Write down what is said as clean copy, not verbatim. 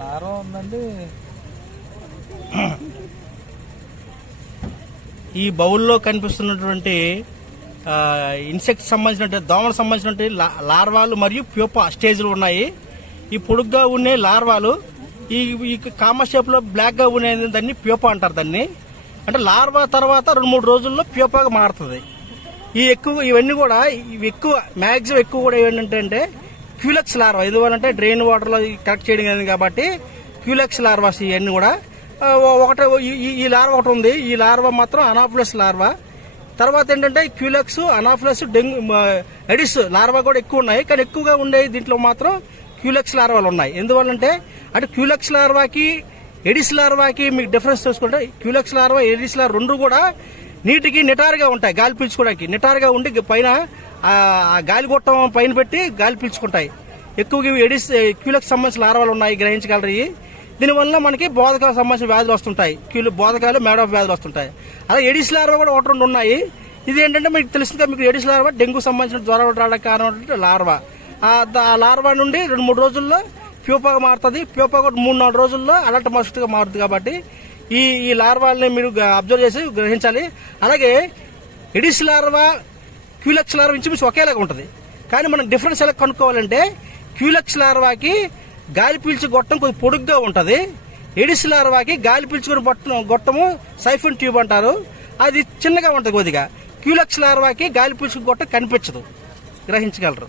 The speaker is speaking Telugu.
లారో ఉందండి. ఈ బౌల్లో కనిపిస్తున్నటువంటి ఇన్సెక్ట్ సంబంధించిన దోమలకు సంబంధించిన లార్వాలు మరియు ప్యూపా స్టేజ్లు ఉన్నాయి. ఈ పొడుగ్గా ఉండే లార్వాలు ఈ కామ షేప్ లో బ్లాక్ గా ఉండే దాన్ని ప్యూపా అంటారు. దాన్ని అంటే లార్వా తర్వాత 2-3 రోజుల్లో ప్యూపాగా మారుతుంది. ఇవన్నీ కూడా ఎక్కువ మాక్సిమం ఎక్కువ కూడా ఏంటంటే క్యూలెక్స్ లార్వా. ఎందువల్లంటే డ్రైన్ వాటర్ లో కరెక్ట్ చేయడం కాబట్టి క్యూలెక్స్ లార్వాస్ ఇవన్నీ కూడా ఒకటే. ఈ లార్వా ఒకటి ఉంది. ఈ లార్వా మాత్రం అనాఫిలస్ లార్వా. తర్వాత ఏంటంటే culex, Anopheles, dengue, Aedes larva కూడా ఎక్కువ ఉన్నాయి. కానీ ఎక్కువగా ఉండే దీంట్లో మాత్రం క్యూలెక్స్ లార్వాలు ఉన్నాయి. ఎందువల్లంటే అంటే క్యూలెక్స్ లార్వాకి ఎడిస్ లార్వాకి మీకు డిఫరెన్స్ తెలుసుకుంటే క్యూలెక్స్ లార్వా, ఎడిస్ లార్వా రెండు కూడా నీటికి నిటారుగా ఉంటాయి. గాలి పీల్చుకోవడానికి నిటారుగా ఉండి పైన గాలి గొట్టం పైన పెట్టి గాలి పీల్చుకుంటాయి. ఎక్కువగా ఎడిస్ క్యూలెక్స్ సంబంధించిన లార్వాలు ఉన్నాయి, గ్రహించగలరు. దీనివల్ల మనకి బోధకాలకు సంబంధించిన వ్యాధులు వస్తుంటాయి. బోధకాలు మేడోఫ్ వ్యాధులు వస్తుంటాయి. అలాగే ఎడిస్ లార్వా కూడా 1-2 ఉన్నాయి. ఇది ఏంటంటే మీకు తెలుస్తుంది, మీకు ఎడిస్ లార్వా డెంగ్యూ సంబంధించిన జ్వరం రావడానికి కారణం లార్వా. ఆ లార్వా నుండి 2-3 రోజుల్లో ప్యూపాగా మారుతుంది. ప్యూపా కూడా 3-4 రోజుల్లో అలర్ట్ మస్ట్గా మారుతుంది. కాబట్టి ఈ లార్వాల్ని మీరు అబ్జర్వ్ చేసి గ్రహించాలి. అలాగే ఎడిస్ లార్వా, క్యూలెక్స్ లార్వా ఇంచుమించు ఒకేలాగా ఉంటుంది. కానీ మనం డిఫరెన్స్ ఎలా కనుక్కోవాలంటే క్యూలెక్స్ లార్వాకి గాలి పీల్చే గొట్టం కొద్దిగా పొడుగ్గా ఉంటుంది. ఎడిస్ లార్వాకి గాలి పీల్చుకునే గొట్టము సైఫన్ ట్యూబ్ అంటారు, అది చిన్నగా ఉంటుంది కొద్దిగా. క్యూలెక్స్ లార్వాకి గాలి పీల్చుకునే గొట్టం కనిపించదు, గ్రహించగలరు.